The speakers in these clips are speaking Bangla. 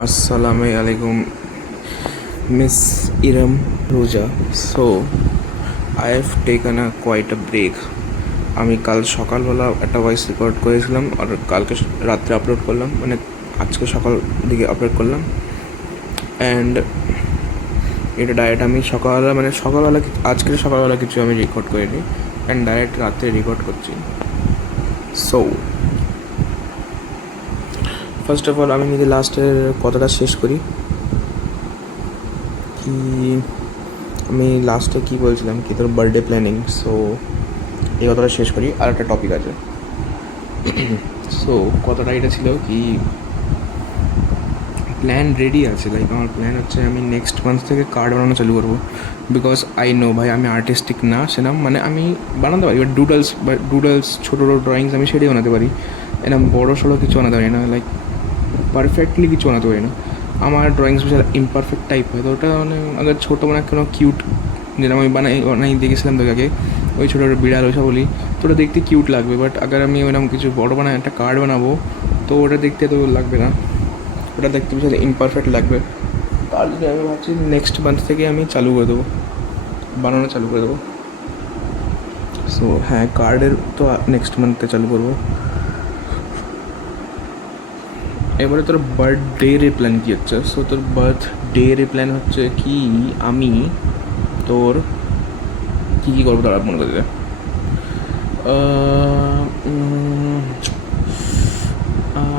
Assalamu alaikum, Miss Iram Roja. So, I have taken a quite a break. আমি কাল সকালবেলা একটা ভয়েস রেকর্ড করেছিলাম আর কালকে রাত্রে আপলোড করলাম, মানে আজকে সকাল দিকে আপলোড করলাম। অ্যান্ড এটা ডাইরেক্ট আমি সকালবেলা আজকের সকালবেলা কিছু আমি রেকর্ড করিনি, অ্যান্ড ডাইরেক্ট রাত্রে রেকর্ড করছি। সো ফার্স্ট অফ অল আমি নিজে লাস্টের কথাটা শেষ করি। কি আমি লাস্টে কী বলছিলাম, কি তোর বার্থডে প্ল্যানিং। সো এই কথাটা শেষ করি, আর একটা টপিক আছে। সো কথাটা এটা ছিল কি, প্ল্যান রেডি আছে। লাইক আমার প্ল্যান হচ্ছে আমি নেক্সট মান্থ থেকে কার্ড বানানো চালু করবো। বিকজ আই নো ভাই আমি আর্টিস্টিক না, সেরকম মানে আমি বানাতে পারি, বাট ডুডলস ছোটো ছোটো ড্রয়িংস আমি সেটাই বানাতে পারি। এরকম বড়ো সড়ো কিছু বানাতে পারি না, লাইক পারফেক্টলি কিছু বানাতে পারি না। আমার ড্রয়িংস বিশাল ইমপারফেক্ট টাইপ হয়, তো ওটা মানে আগে ছোটো মানে কোনো কিউট, যেরকম আমি বানাই দেখেছিলাম তোকে আগে, ওই ছোটো ছোটো বিড়াল ওইসব বলি, তো ওটা দেখতে কিউট লাগবে। বাট আগে আমি ওরকম কিছু বড়ো বানাই, একটা কার্ড বানাবো, তো ওটা দেখতে তো লাগবে না, ওটা দেখতে বিশাল ইমপারফেক্ট লাগবে। তার জন্য আমি ভাবছি নেক্সট মান্থ থেকে আমি চালু করে দেবো, বানানো চালু করে দেবো। সো হ্যাঁ, কার্ডের তো নেক্সট মান্থে চালু করবো। এবারে তোর বার্থডে রে প্ল্যান কী হচ্ছে? সো তোর বার্থডে রে প্ল্যান হচ্ছে কি, আমি তোর কী কী করবো তারা মনে করে দেবে।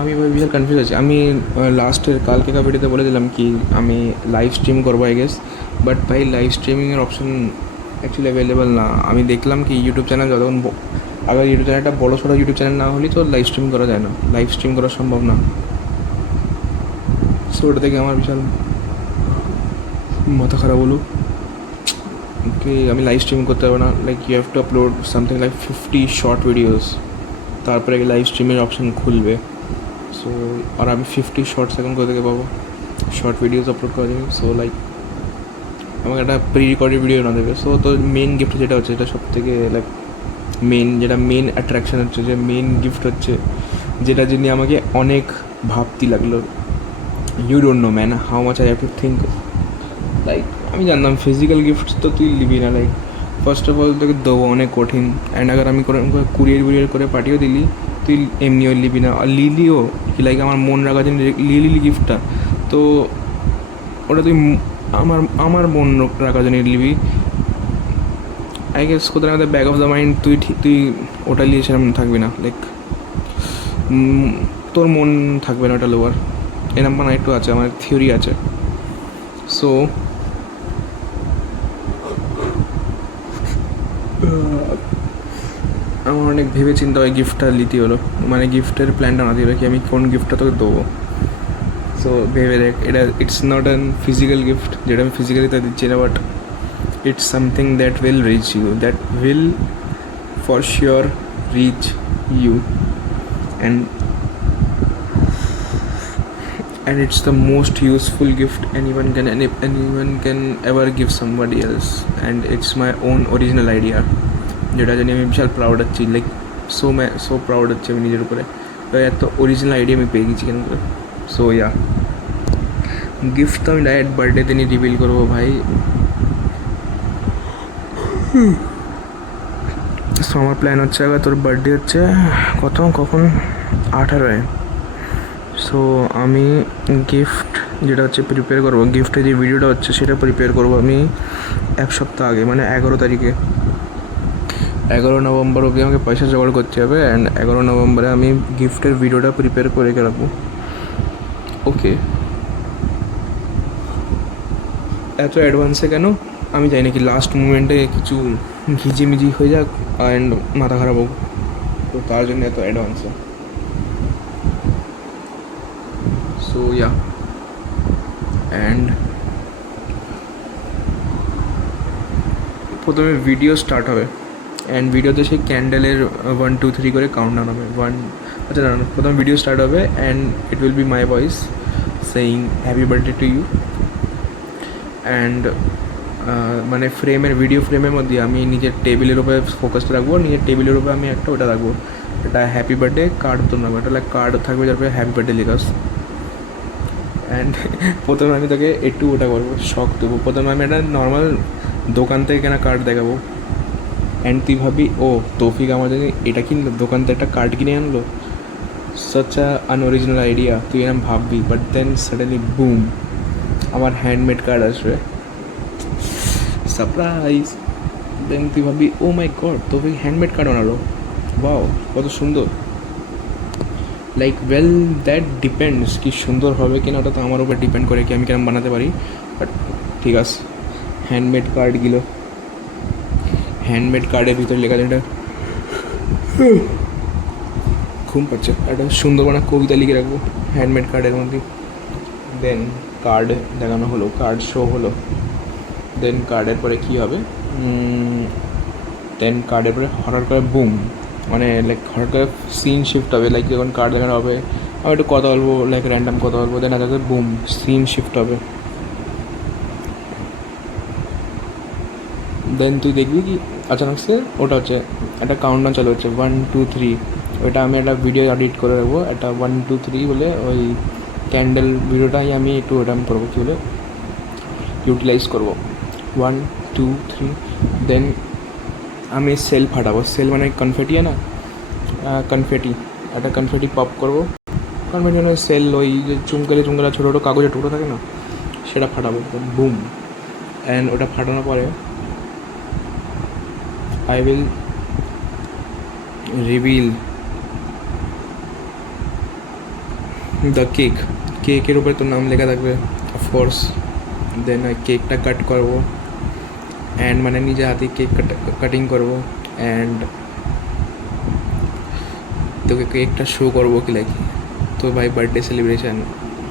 আমি ভাই বিশাল কনফিউজ আছি। আমি লাস্টের কালকে ভিডিওতে বলে দিলাম কি আমি লাইভ স্ট্রিম করবো আই গেস, বাট ভাই লাইভ স্ট্রিমিংয়ের অপশন অ্যাকচুয়ালি অ্যাভেলেবেল না। আমি দেখলাম কি ইউটিউব চ্যানেল যতক্ষণ আগে ইউটিউব চ্যানেলটা বড়ো সড়ো ইউটিউব চ্যানেল না হলেই তো লাইভ স্ট্রিম করা যায় না, লাইভ স্ট্রিম করা সম্ভব না। সো ওটা থেকে আমার বিশাল মাথা খারাপ হলো কি আমি লাইভ স্ট্রিম করতে পারবো না। Like you have to upload something like 50 short videos, তারপরে লাইভ স্ট্রিমের অপশন খুলবে। সো আর আমি 50 শর্টস এখন কোথা থেকে পাবো, শর্ট ভিডিওস আপলোড করা যাবে। সো লাইক আমাকে একটা প্রি রেকর্ডেড ভিডিও না দেবে। সো তো মেন গিফট যেটা হচ্ছে, এটা সব থেকে লাইক মেন অ্যাট্রাকশান হচ্ছে, যে মেন গিফট হচ্ছে যেটা জন্য আমাকে অনেক ভাবতে লাগলো। You don't know man how much I have to think. Like আমি জানতাম ফিজিক্যাল গিফট তো তুই নিবি না, লাইক ফার্স্ট অফ অল তোকে দেবো অনেক কঠিন, অ্যান্ড আগে আমি কুরিয়ার করে পাঠিয়েও দিলি, তুই এমনিও নিবি না, আর লিলিও কি লাইক আমার মন রাখার জন্য লিলি গিফটটা, তো ওটা তুই আমার মন রাখার জন্য নিবি আই গেস। কোথাও আমাদের ব্যাক অফ দ্য মাইন্ড তুই ওটা নিয়ে সেরকম থাকবি না, লাইক তোর মন থাকবে না ওটা লোয়ার, এরকম মানে একটু আছে, আমার থিওরি আছে। সো আমার অনেক ভেবে চিন্তা হয় গিফটটা নিতে হলো, মানে গিফটের প্ল্যানটা বানাতে হলো কি আমি কোন গিফটটা তোকে দেবো। সো ভেবে দেখ, এটা it's not an physical gift যেটা আমি ফিজিক্যালি তা দিচ্ছি না, but it's something that will reach you, that will for sure reach you, and it's the most useful gift anyone can ever give somebody else, and it's my own original idea, যেটা জানি আমি বিশাল প্রাউড হচ্ছি, লাইক সো প্রাউড হচ্ছে আমি নিজের উপরে, এত অরিজিনাল আইডিয়া আমি পেয়ে গেছি কেন করে। সো ইয়া, গিফট তো আমি ডাইরেক্ট বার্থডে দিনই রিভিল করবো ভাই। সো আমার প্ল্যান হচ্ছে, আবার তোর বার্থডে হচ্ছে কখন 18-এ। সো আমি গিফট যেটা হচ্ছে প্রিপেয়ার করবো, গিফটের যে ভিডিওটা হচ্ছে সেটা প্রিপেয়ার করবো আমি এক সপ্তাহ আগে, মানে 11 তারিখে। 11 নভেম্বর অবধি আমাকে পয়সা জোগাড় করতে হবে, অ্যান্ড 11 নভেম্বরে আমি গিফটের ভিডিওটা প্রিপেয়ার করে রেখে রাখবো। ওকে, এত অ্যাডভান্সে কেন আমি জানি না, কি লাস্ট মুমেন্টে কিছু ঘিজিমিজি হয়ে যাক অ্যান্ড মাথা খারাপ হোক, তো তার জন্য এত অ্যাডভান্সে। সো ইয়া, অ্যান্ড প্রথমে ভিডিও স্টার্ট হবে, অ্যান্ড ভিডিওতে সেই ক্যান্ডেলের 1 2 3 করে কাউন্টডাউন হবে। আচ্ছা না, প্রথম ভিডিও স্টার্ট হবে and it will be my voice saying happy birthday to you, and মানে ভিডিও ফ্রেমের মধ্যে আমি নিজের টেবিলের উপরে ফোকাসটা রাখবো, নিজের টেবিলের উপরে আমি একটা ওটা রাখবো, এটা হ্যাপি বার্থডে কার্ড তো রাখবো, এটা কার্ড থাকবে যার পরে হ্যাপি বার্থডে লেখা। অ্যান্ড প্রথমে আমি তোকে একটু ওটা করবো, শখ দেবো। প্রথমে আমি একটা নর্মাল দোকান থেকে কেনা কার্ড দেখাবো, অ্যান্ড তুই ভাবি ও তৌফিক আমার জন্য এটা কিনলো, দোকান থেকে একটা কার্ড কিনে আনলো, such a unoriginal idea, তুই এরকম ভাববি। বাট দেন সাডেনলি বুম, আমার হ্যান্ডমেড কার্ড আসবে, সারপ্রাইজ। দেন তুই ভাববি ও মাই গড তৌফিক হ্যান্ডমেড কার্ড বানালো, ওয়াও কত সুন্দর। লাইক ওয়েল দ্যাট ডিপেন্ডস, কি সুন্দর হবে কিনা ওটা তো আমার উপর ডিপেন্ড করে কি আমি কেরম বানাতে পারি। বাট ঠিক আছে, হ্যান্ডমেড কার্ডগুলো, হ্যান্ডমেড কার্ডের ভিতরে লেখা যেটা ঘুম পাচ্ছে, একটা সুন্দর মানে কবিতা লিখে রাখবো হ্যান্ডমেড কার্ডের মধ্যে। দেন কার্ড দেখানো হলো, কার্ড শো হলো। দেন কার্ডের পরে কী হবে, দেন কার্ডের পরে হঠাৎ করে বুম, মানে লাইক হঠাৎ করে সিন শিফট হবে। লাইক যখন কার্ড দেখানো হবে আমি একটু কথা বলবো, লাইক র্যান্ডাম কথা বলবো, দেন আগে বুম সিন শিফট হবে। দেন তুই দেখবি কি আচানক সে ওটা হচ্ছে একটা কাউন্টডাউন চালু হচ্ছে 1 2 3। ওইটা আমি একটা ভিডিও এডিট করে রাখবো, একটা 1 2 3 বলে ওই ক্যান্ডেল ভিডিওটাই আমি একটু ওটা করবো, কী বলে ইউটিলাইজ করবো 1 2 3। দেন আমি সেল ফাটাবো, সেল মানে কনফেটি না, কনফেটি, একটা কনফেটি পপ করবো। কনফেটি মানে সেল, ওই যে চুমকালে ছোটো ছোটো কাগজের টুকরো থাকে না, সেটা ফাটাবো বুম। অ্যান্ড ওটা ফাটানোর পরে I will reveal the cake. কেকের উপরে তো নাম লেখা থাকবে অফকোর্স। দেন ওই কেকটা কাট করবো, অ্যান্ড মানে নিজে হাতে কেক কাটিং করবো, অ্যান্ড তোকে কেকটা শো করবো কি লাইক তো ভাই বার্থডে সেলিব্রেশন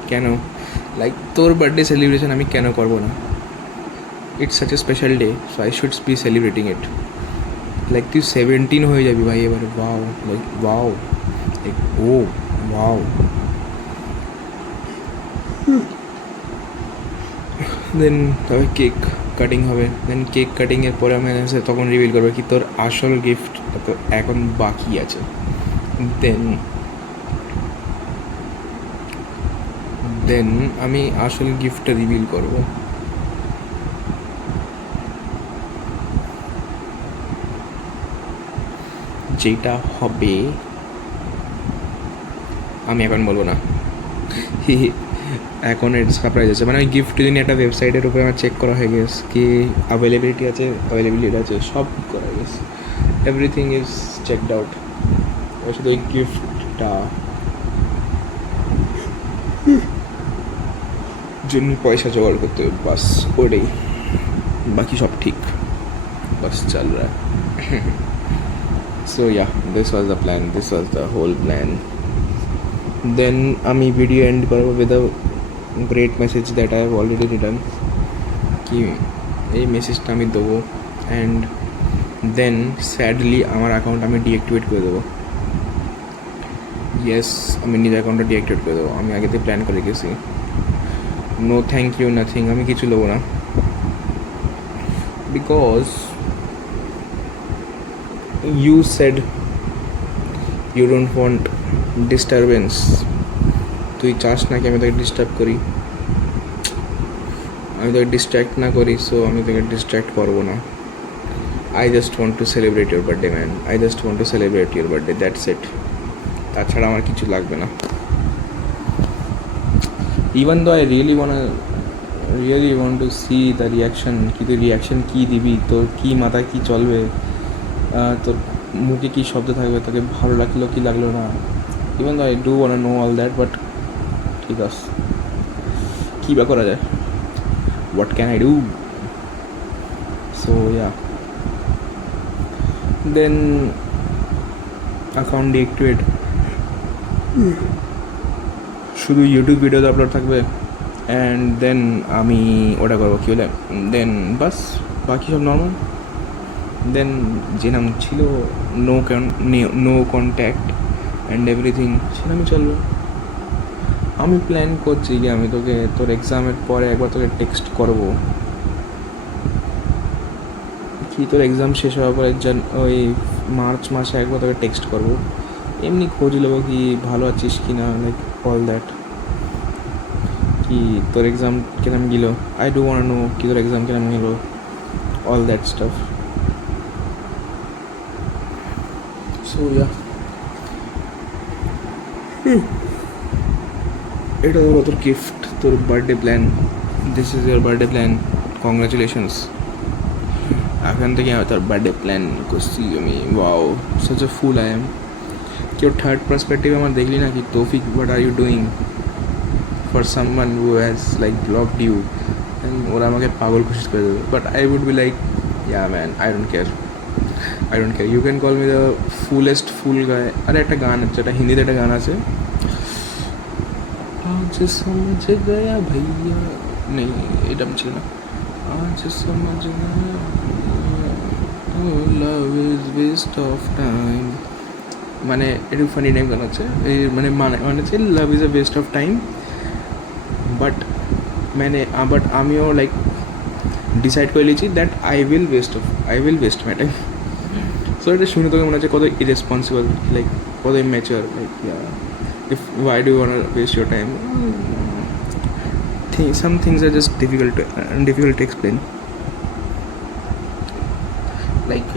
কেন, লাইক তোর বার্থডে সেলিব্রেশন আমি কেন করবো না, it's such a special day, so I should be celebrating it. Like তুই 17 হয়ে যাবি ভাই এবারে, ওয়াও লাইক ওয়াও, লাইক ও ওয়াও। দেন তবে কেক কাটিং হবে, দেন কেক কাটিংয়ের পরে আমি তখন রিভিল করবো কি তোর আসল গিফট তো এখন বাকি আছে। দেন আমি আসল গিফটটা রিভিল করব, যেটা হবে আমি এখন বলবো না, এখন এর সারপ্রাইজ আছে। মানে ওই গিফট দিন একটা ওয়েবসাইটের উপরে আমার চেক করা হয়ে গেছে কি অ্যাভেলেবিলিটি আছে, সব করা গেছে, এভরিথিং ইজ চেকড আউট। শুধু ওই গিফটটা জন্য পয়সা জোগাড় করতে হবে, বাস ওটাই, বাকি সব ঠিক, বাস চল রা। So yeah, this was the plan, this was the whole plan. Then আমি ভিডিও এন্ড করবো with a great message that I have already written, কি এই মেসেজটা আমি দেবো, অ্যান্ড দেন স্যাডলি আমার অ্যাকাউন্ট আমি ডিঅ্যাক্টিভেট করে দেবো। ইয়েস, আমি নিজের অ্যাকাউন্টটা ডিঅ্যাক্টিভেট করে দেবো, আমি আগেতে প্ল্যান করে গেছি। নো থ্যাংক ইউ নাথিং, আমি কিছু নেবো না, because you said you don't want disturbance, তুই চাস না কি আমি তোকে ডিস্টার্ব করি, আমি তোকে ডিস্ট্র্যাক্ট না করি, সো আমি তোকে ডিস্ট্র্যাক্ট করবো না। I just want to celebrate your birthday man, I just want to celebrate your birthday, that's it, তাছাড়া আমার কিছু লাগবে না। even though I really want to see the reaction, কি তুই রিয়াকশন কী দিবি, তোর কী মাথায় কী চলবে, তোর মুখে কী শব্দ থাকবে, তোকে ভালো লাগলো কি লাগলো না, even though I do want to know all that, but ঠিক আছে, কী বা করা যায়, what can I do. So yeah, then account deactivate, শুধু ইউটিউব ভিডিওতে আপলোড থাকবে, অ্যান্ড দেন আমি ওটা করবো কী বলে, দেন বাস বাকি সব নর্মাল। দেন যে নাম ছিল নো কন্ট্যাক্ট অ্যান্ড এভরিথিং সেরকমই চলবে। আমি প্ল্যান করছি যে আমি তোকে তোর এক্সামের পরে একবার তোকে টেক্সট করবো, কি তোর এক্সাম শেষ হওয়ার পরে ওই মার্চ মাসে একবার তোকে টেক্সট করবো, এমনি খোঁজ নেবো কি ভালো আছিস কি না, লাইক অল দ্যাট, কি তোর এক্সাম কিরম গেল, আই ডু ওয়ান্ট নো কি তোর এক্সাম কিরম গেল, all that stuff. So yeah, এটা হলো তোর গিফট, তোর birthday plan. This is your birthday plan, congratulations. এখন থেকে আমি তোর বার্থডে প্ল্যান করছি আমি। Wow, such a fool I am. কেউ থার্ড পার্সপেক্টিভ আমার দেখলি না কি Toufiq what are you doing for someone who has like blocked you, ওরা আমাকে পাগল খুশি করে দেবে, but I would be like yeah man, I don't care, I don't care, you can call me the foolest fool guy. আরে একটা গান আছে, একটা হিন্দিতে একটা গান আছে, আজ সমঝ গয়া ভাইয়া, নেই এটা ছিল না, আজ সমঝ গয়া love is waste of time, মানে একটু ফানি টাইম গান আছে, মানে হচ্ছে love is a waste of time, but but আমিও লাইক ডিসাইড করে নিয়েছি that I will waste my time. So এটা শুনে তোকে মনে হচ্ছে কত ইরেসপন্সিবল, লাইক কত immature, like if why do you want to waste your time. Some things are just difficult to explain, like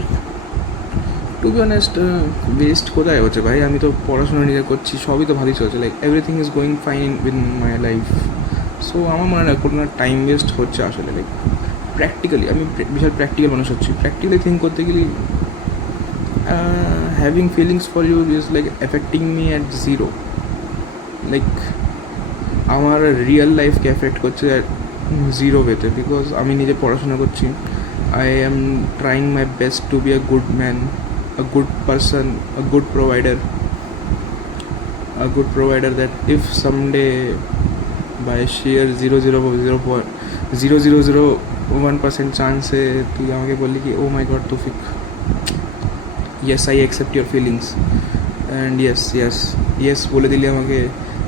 to be honest, waste কোথায় হচ্ছে ভাই, আমি তো পড়াশোনা নিজে করছি, সবই তো ভালোই চলছে, like everything is going fine win my life. So আমার মনে হয় কোনো টাইম ওয়েস্ট হচ্ছে আসলে, লাইক প্র্যাকটিক্যালি আমি বিশাল প্র্যাকটিক্যাল মানুষ হচ্ছি, প্র্যাকটিক্যালি থিঙ্ক করতে গেলে having feelings for you is like affecting me at zero, like আমার রিয়েল লাইফকে এফেক্ট করছে জিরো ওয়েতে, বিকজ আমি নিজে পড়াশোনা করছি, I am trying my best to be a good man, a good person, a good provider that if someday by sheer 0.0001% chance তুই আমাকে বললি কি ও মাই গড তৌফিক, yes I accept your feelings and yes বলে দিলি আমাকে,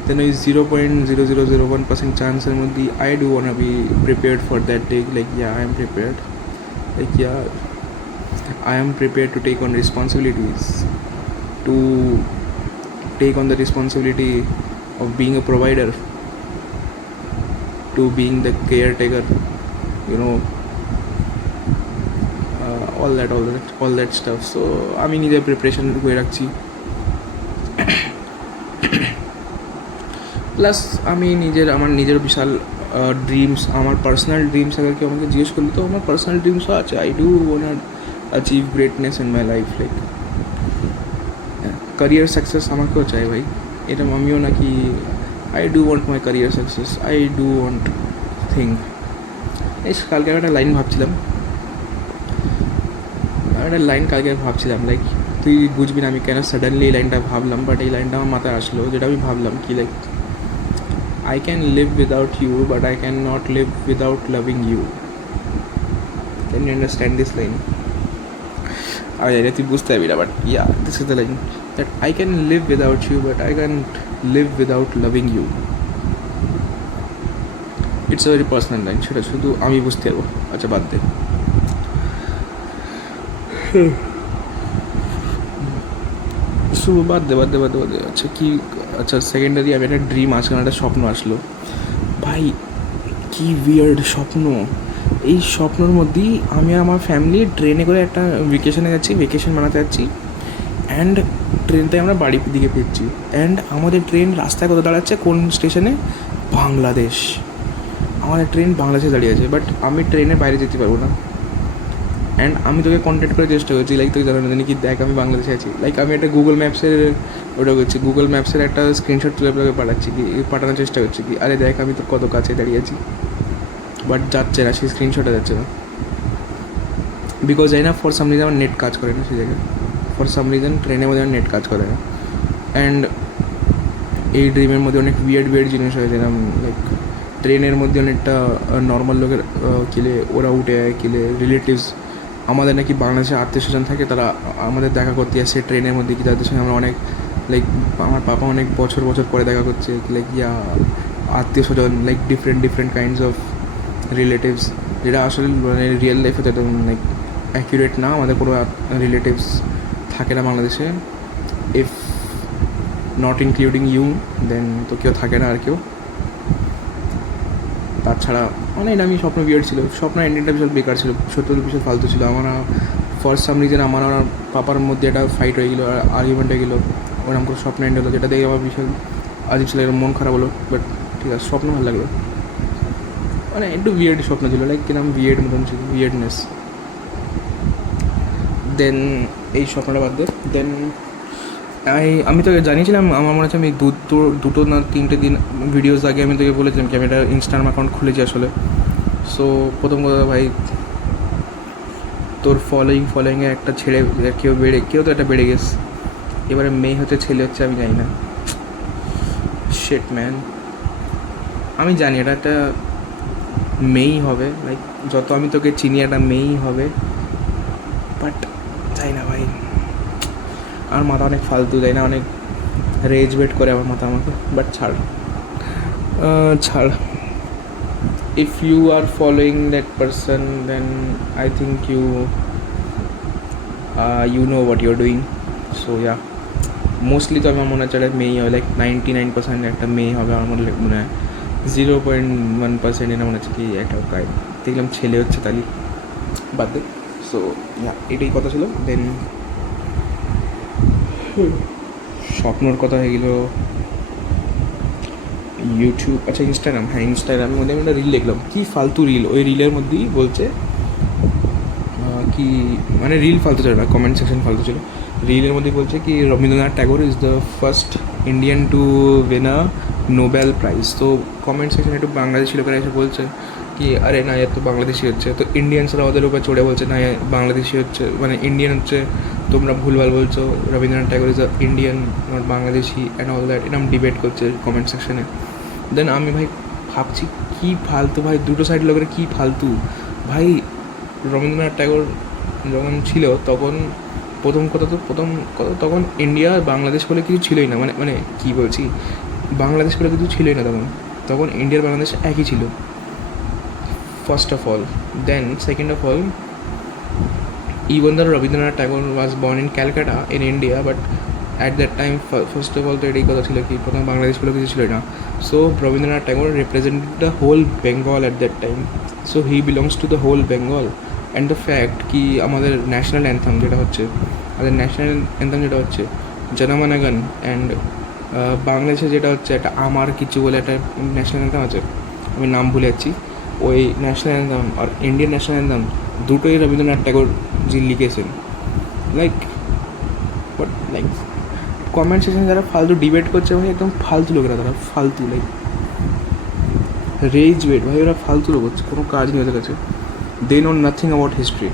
then ওই 0.0001% চান্সের মধ্যে I do wanna be prepared for that day, like yeah I am prepared, like yeah I am prepared to take on responsibilities, to take on the responsibility of being a provider, to being the caretaker, you know, all that stuff. So আমি নিজের প্রিপারেশন করে রাখছি, প্লাস আমি আমার নিজের বিশাল ড্রিমস, আমার পার্সোনাল ড্রিমস আগে কেউ আমাকে জিজ্ঞেস করলে তো আমার পার্সোনাল ড্রিমসও আছে। I do want achieve greatness in my life, like career success আমাকেও চাই ভাই, এটা আমিও নাকি I do want my career success, I do want think. কালকে আমি একটা লাইন ভাবছিলাম, লাইক তুই বুঝবি না আমি কেন সাডেনলি এই লাইনটা ভাবলাম, বাট এই লাইনটা আমার মাথায় আসলো, যেটা আমি ভাবলাম কি like I can live without you but I cannot live without loving you. Can you understand this line? I জানি তুই বুঝতে পারবি না, but yeah, this is the line that I can live without you but I can't live without loving you. It's a very personal line, সেটা শুধু আমি বুঝতে পারবো। আচ্ছা বাদ দে, বাদ দে। আচ্ছা কি, আচ্ছা সেকেন্ডারি আমি একটা ড্রিম আসলো, একটা স্বপ্ন আসলো ভাই, কি উইয়ার্ড স্বপ্ন। এই স্বপ্নের মধ্যেই আমি আমার ফ্যামিলি ট্রেনে করে একটা ভেকেশন মানাতে যাচ্ছি, অ্যান্ড ট্রেনটায় আমরা বাড়ির দিকে ফিরছি, অ্যান্ড আমাদের ট্রেন রাস্তায় কোথাও দাঁড়াচ্ছে, কোন স্টেশনে, বাংলাদেশ। আমাদের ট্রেন বাংলাদেশে দাঁড়িয়ে আছে, বাট আমি ট্রেনের বাইরে যেতে পারবো না, অ্যান্ড আমি তোকে কন্ট্যাক্ট করার চেষ্টা করছি, লাইক তোকে জানানো জানি কি দেখ আমি বাংলাদেশে আছি, লাইক আমি একটা গুগল ম্যাপসের একটা স্ক্রিনশট তুলে আপনাকে পাঠানোর চেষ্টা করছি কি আরে দেখ আমি তোর কত কাছে দাঁড়িয়ে আছি, বাট যাচ্ছে না, সেই স্ক্রিনশটে যাচ্ছে না, বিকজ জানি না ফর সাম রিজন আমার নেট কাজ করে না সেই জায়গায়, ফর সাম রিজন ট্রেনের মধ্যে আমার নেট কাজ করে না। অ্যান্ড এই ড্রিমের মধ্যে অনেক উইয়ার্ড জিনিস হয়েছে, যেরকম লাইক ট্রেনের মধ্যে অনেকটা নর্মাল লোকের কিলে ওরা উঠে কিলে রিলেটিভস, আমাদের নাকি বাংলাদেশে আত্মীয় স্বজন থাকে, তারা আমাদের দেখা করতে আসে ট্রেনের মধ্যে, কি তাদের সঙ্গে আমরা অনেক লাইক আমার পাপা অনেক বছর পরে দেখা করছে, লাইক ইয়া আত্মীয় স্বজন, like different kinds of relatives, যেটা আসলে মানে রিয়েল লাইফে তো লাইক অ্যাকিউরেট না, আমাদের কোনো রিলেটিভস থাকে না বাংলাদেশে, if not including you then তো কেউ থাকে না আর কেউ। তাছাড়া অনেক আমি স্বপ্ন বিয়ার ছিল, স্বপ্ন এন্ডিংটা বিশাল বেকার ছিল, সত্য বিশাল ফালতু ছিল। আমার ফর সাম রিজন আমার আর পাপার মধ্যে একটা ফাইট হয়ে গেলো, আর্গুমেন্ট হয়ে গেলো, ওরকম করে স্বপ্ন এন্ড হলো, যেটা দেখে আমার বিশাল আজীব ছিল, এরকম মন খারাপ হলো। বাট ঠিক আছে, স্বপ্ন ভালো লাগলো, মানে একটু বিয়ার্ড স্বপ্ন ছিল, লাইক কিরম বিয়ার্ড মতন ছিল, বিয়ার্ডনেস। দেন এই স্বপ্নটা বাদ দে। দেন আমি তোকে জানিয়েছিলাম, আমার মনে হচ্ছে আমি দুটো না 3টে দিন ভিডিওস আগে আমি তোকে বলেছিলাম কি আমি একটা ইনস্টাগ্রাম অ্যাকাউন্ট খুলেছি আসলে। সো প্রথম কথা ভাই, তোর ফলোয়িংয়ে একটা ছেড়ে কেউ তো একটা বেড়ে গেছে, এবারে মেয়ে হচ্ছে ছেলে হচ্ছে আমি জানি না, শেট ম্যান। আমি জানি এটা একটা মেয়েই হবে, লাইক যত আমি তোকে চিনি একটা মেয়েই হবে, বাট যাই না ভাই, আমার মাথা অনেক ফালতু, যাই না, অনেক রেজ ওয়েট করে আমার মাথা আমাকে। বাট ছাড়, if you are following that person then I think you know what you're doing. So yeah, mostly তো আমার মনে হচ্ছে একটা মেয়েই হবে, লাইক 99% একটা মেয়ে হবে আমার মনে হয়, 0.1% এটা মনে হচ্ছে কি একটা গায়ে দেখলাম ছেলে হচ্ছে, তাহলে বাদ দে। সো এটাই কথা ছিল। দেন স্বপ্নর কথা হয়ে গেলো, ইউটিউব, আচ্ছা ইনস্টাগ্রাম, হ্যাঁ ইনস্টাগ্রামের মধ্যে আমি একটা রিল দেখলাম, কী ফালতু রিল, ওই রিলের মধ্যেই বলছে কি, মানে রিল ফালতু ছিল না, কমেন্ট সেকশন ফালতু ছিল। রিলের মধ্যে বলছে কি Rabindranath Tagore is the first Indian to win a Nobel prize. তো কমেন্ট সেকশনে একটু বাংলাদেশি লোকেরা এসে বলছে কি আরে না, এর তো বাংলাদেশি হচ্ছে, তো ইন্ডিয়ানসরা ওদের উপর চড়ে বলছে না বাংলাদেশি হচ্ছে, মানে ইন্ডিয়ান হচ্ছে, তোমরা ভুলভাল বলছো, Rabindranath Tagore is a Indian not Bangladeshi and all that, এরকম ডিবেট করছে কমেন্ট সেকশনে। দেন আমি ভাই ভাবছি কী ফালতু ভাই, দুটো সাইড লোকেরা কী ফালতু ভাই। রবীন্দ্রনাথ ট্যাগোর যখন ছিল তখন প্রথম কথা তখন ইন্ডিয়া বাংলাদেশ বলে কিছু ছিলই না, মানে কী বলছি, বাংলাদেশ বলে কিছু ছিলই না তখন ইন্ডিয়ার বাংলাদেশ একই ছিল, first of all. Then second of all, even the Rabindranath Tagore was born in Calcutta in India, but at that time first of all তো এটাই কথা ছিল কি প্রথম বাংলাদেশ বলে কিছু ছিল না। So Rabindranath Tagore represented the whole Bengal at that time, so he belongs to the whole Bengal. And the fact কি আমাদের ন্যাশনাল অ্যান্থাম যেটা হচ্ছে জনগণমন, অ্যান্ড বাংলাদেশে যেটা হচ্ছে একটা আমার কিছু বলে একটা ন্যাশনাল অ্যান্থাম আছে, আমি নাম ভুলে যাচ্ছি, ওই ন্যাশনাল অ্যান্থাম আর ইন্ডিয়ান ন্যাশনাল অ্যান্থাম দুটোই রবীন্দ্রনাথ ট্যাগোর জি লিখেছেন। লাইক বাট লাইক কমেন্ট সেকশনে যারা ফালতু ডিবেট করছে ভাই, একদম ফালতু লোকেরা, তারা ফালতু, লাইক রেজ ওয়েট ভাই, ওরা ফালতু লোক হচ্ছে, কোনো কাজ নেই ওদের কাছে, they know nothing about history.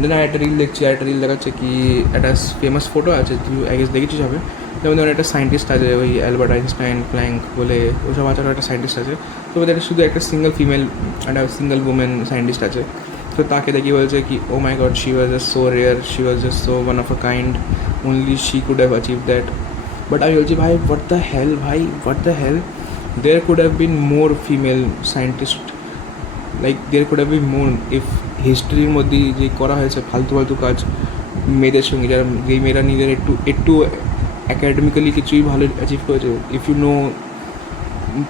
Then একটা রিল দেখছি, একটা রিল দেখাচ্ছে কি একটা ফেমাস ফটো আছে, তুই আই গেস দেখেছিস হবে, যেমন ধর একটা সায়েন্টিস্ট আছে ওই অ্যালবার্ট আইনস্টাইন, প্ল্যাঙ্ক বলে ওসব আচারও একটা সায়েন্টিস্ট আছে, তো ওদের শুধু একটা সিঙ্গেল ফিমেল, একটা সিঙ্গেল উমেন সায়েন্টিস্ট আছে। তো তাকে দেখি বলছে কি oh my god, she was just so rare, she was just so one of a kind, only she could have achieved that. But I বলছি ভাই what the hell, there could have been more female scientists, like there could have been more if হিস্ট্রির মধ্যে যে করা হয়েছে ফালতু কাজ মেয়েদের সঙ্গে, যারা যেই মেয়েরা নিজের একটু অ্যাকাডেমিক্যালি কিছুই ভালো অ্যাচিভ করেছে। ইফ ইউ নো,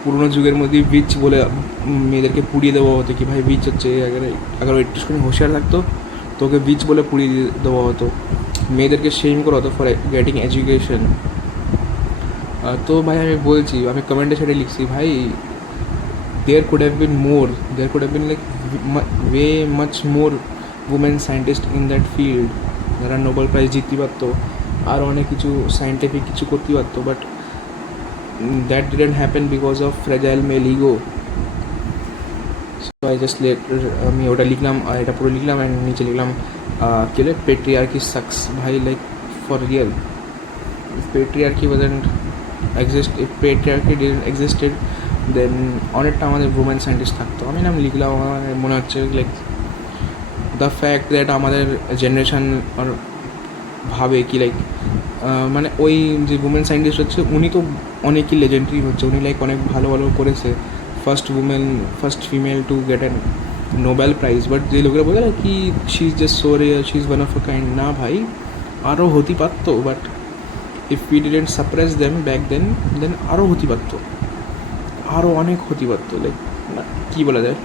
পুরোনো যুগের মধ্যে বিচ বলে মেয়েদেরকে পুড়িয়ে দেওয়া হতো কি ভাই, বিচ হচ্ছে আগে একটুখানি হোশিয়ার থাকতো তোকে বিচ বলে পুড়িয়ে দেওয়া হতো, মেয়েদেরকে শেম করা হতো ফর গেটিং এডুকেশন। তো ভাই আমি বলছি, আমি কমেন্টে সেটাই লিখছি ভাই, there could have been like way much more women scientists in that field, যারা নোবেল প্রাইজ জিততে পারতো আর অনেক কিছু সায়েন্টিফিক কিছু করতে পারতো, but that didn't happen because of fragile male ego. So I just আমি ওটা লিখলাম, আর এটা পুরো লিখলাম, অ্যান্ড নিচে লিখলাম কি হলো, পেট্রিয়ার্কি সাকস ভাই, like for real. if patriarchy didn't existed, দেন অনেকটা আমাদের উমেন সায়েন্টিস্ট থাকতো। আমি নাম লিখলাম, আমার মনে হচ্ছে লাইক দ্য ফ্যাক্ট দ্যাট আমাদের জেনারেশান আর ভাবে কি লাইক মানে ওই যে উমেন সায়েন্টিস্ট হচ্ছে উনি তো অনেকই লেজেন্ডারি হচ্ছে, উনি লাইক অনেক ভালো করেছে, first female to get an Nobel prize. But যে লোকেরা বলে না কি she is just so rare, she is one of a kind, না ভাই আরও হতে পারতো, but if we didn't suppress them back then আরও হতে পারতো, আরও অনেক হতে পারতো, লাইক কী বলা যায়,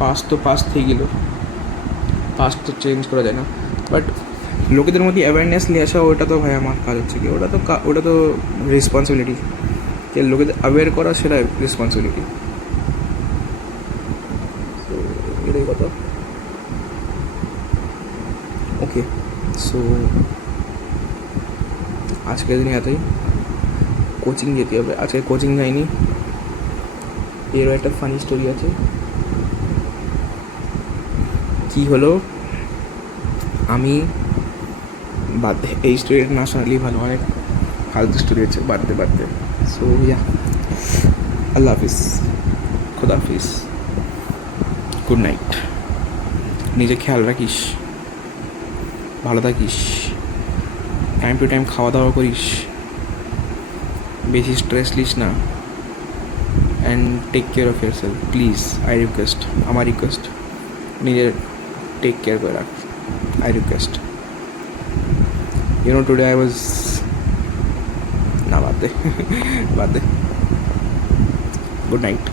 পাস তো পাস থেকে গেল, পাস তো চেঞ্জ করা যায় না, বাট লোকেদের মধ্যে অ্যাওয়ারনেস নিয়ে আসা ওটা তো ভাই আমার কাজ হচ্ছে কি, ওটা তো রেসপন্সিবিলিটি, যে লোকেদের অ্যাওয়্যার করা সেটা রেসপন্সিবিলিটি। তো এটাই কথা। ওকে, সো আজকের দিনে এতই। কোচিং যেতে হবে, আজকে কোচিং যাইনি। এরও একটা ফানি স্টোরি আছে। কি হলো, আমি বাদ দে, এই স্টোরিটা না শোনালেই ভালো, অনেক ফালতু স্টোরি আছে, বাদ দে। সো ইয়া, আল্লাহ হাফিজ, খুদা হাফিজ, গুড নাইট। নিজে খেয়াল রাখিস, ভালো থাকিস, টাইম টু টাইম খাওয়া দাওয়া করিস, বেশি স্ট্রেস লিস না, and take care of yourself please, I request, আমার রিকোয়েস্ট, নিজের টেক কেয়ার করে রাখ, I request. Today I was, না বাদ দে বাদ দে, গুড নাইট।